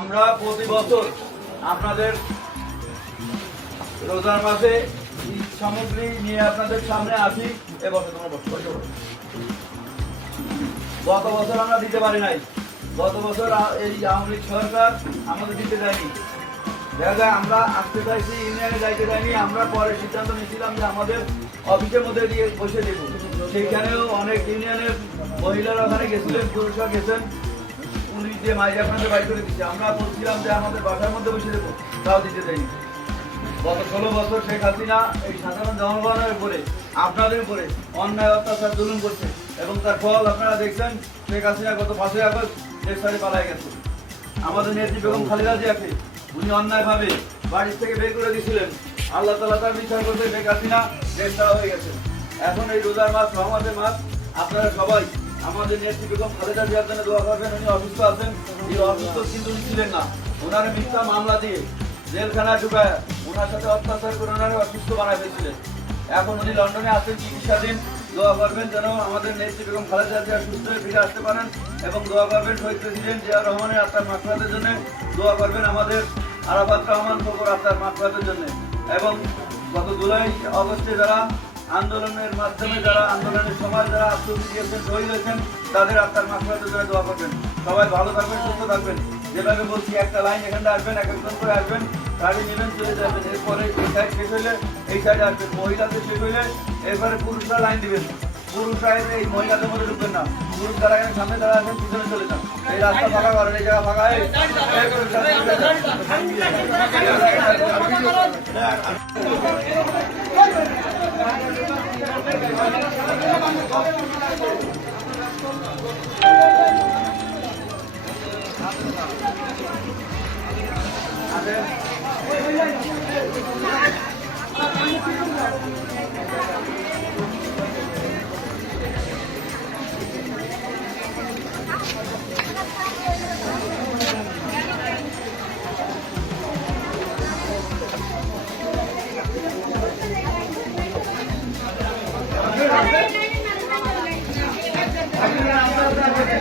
আমরা প্রতি বছর আপনাদের রোজার মাসে সামগ্রী নিয়ে আপনাদের সামনে আসি। এবছর তোমরা বসো। গত বছর আমরা দিতে পারি নাই। গত বছর এই আওয়ামী লীগ সরকার আমাদের দিতে দেয়নি। দেখা যায় আমরা আসতে চাইছি, ইউনিয়নে যাইতে চাইনি আমরা পরে সিদ্ধান্ত নিয়েছিলাম যে আমাদের অফিসের মধ্যে দিয়ে বসে দেবো। সেইখানেও অনেক ইউনিয়নের মহিলারা ওখানে গেছিলেন, পুরুষরা গেছেন। পুলিশ দিয়ে মাইক আপনাদের বাইর করে দিচ্ছে, আমরা বলছিলাম যে আমাদের বাসার মধ্যে বসে দেবো তাও দিতে দেয়নি। গত ষোলো বছর শেখ হাসিনা এই সাধারণ জনগণের উপরে, আপনাদের উপরে অন্যায়, অত্যাচার, জুলুম করছে এবং তার ফল আপনারা দেখছেন, শেখ হাসিনা গত পাঁচই আগস্ট ছাড়ে পালায় গেছে। আমাদের নেত্রী বেগম খালেদা জিয়াকে উনি অন্যায়ভাবে বাড়ি থেকে বের করে দিয়েছিলেন। আল্লাহ তালা তার বিচার করতে শেখ হাসিনা ছাড়া হয়ে গেছে। এখন এই রোজার মাস রহমতের মাস, আপনারা সবাই আমাদের নেত্রী বেগম খালেদা জিয়ার জন্য দোয়া করবেন, উনি অসুস্থ আছেন। এই অসুস্থ কিন্তু উনি ছিলেন না। ওনার মিথ্যা মামলা দিয়ে জেলখানায় ঢুকায় ওনার সাথে অত্যাচার করে ওনারে অসুস্থ বানায় ফেলছিলেন। এখন উনি লন্ডনে আছেন, চিকিৎসাধীন। দোয়া করবেন যেন আমাদের নেত্রী বেগম খালেদা জিয়া সুস্থ হয়ে ফিরে আসতে পারেন এবং দোয়া করবেন শহীদ প্রেসিডেন্ট জিয়া রহমানের আত্মার মাকফরাতের জন্য। দোয়া করবেন আমাদের আরাফাত রহমান ফকর আত্মার মাকফরাতের জন্য। এবং গত জুলাই অগস্টে যারা আন্দোলনের মাধ্যমে যারা আন্দোলনের সময় যারা আত্মহত্যা দিয়েছেন শহীদ হয়েছেন, তাদের আত্মার মাকফরাতের যারা দোয়া করবেন। সবাই ভালো থাকবেন, সুস্থ থাকবেন। যেভাবে বলছি, একটা লাইন এখানটা আসবেন, এক একজন করে আসবেন, গাড়ি নেবেন, চলে যাবেন। এরপরে এই সাইড শেষ হইলে, এই সাইডে আসবেন। মহিলাদের শেষ হইলে, এরপরে পুরুষরা লাইন দিবেন। পুরুষরা এসে এই মহিলাদের মধ্যে ঢুকবেন না। পুরুষ যারা এখানে সামনে দাঁড়া আছেন পিছনে চলে যান। এই রাস্তা ফাঁকা করেন এই জায়গা ফাঁকা এই, এই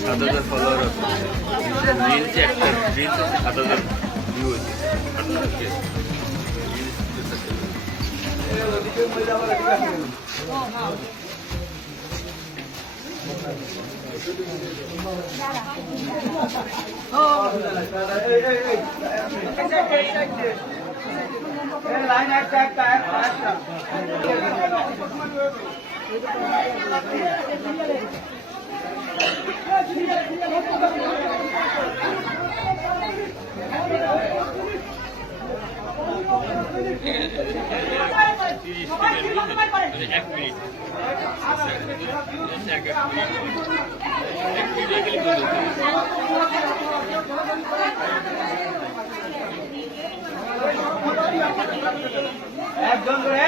সাত হাজার ফলোয়ার আছে রিলসে একটা রিলস আছে সাত হাজার ভিউ হয়েছে লাইন একটা, একটা, একটা। এক মিনিট এক এই, একজন করে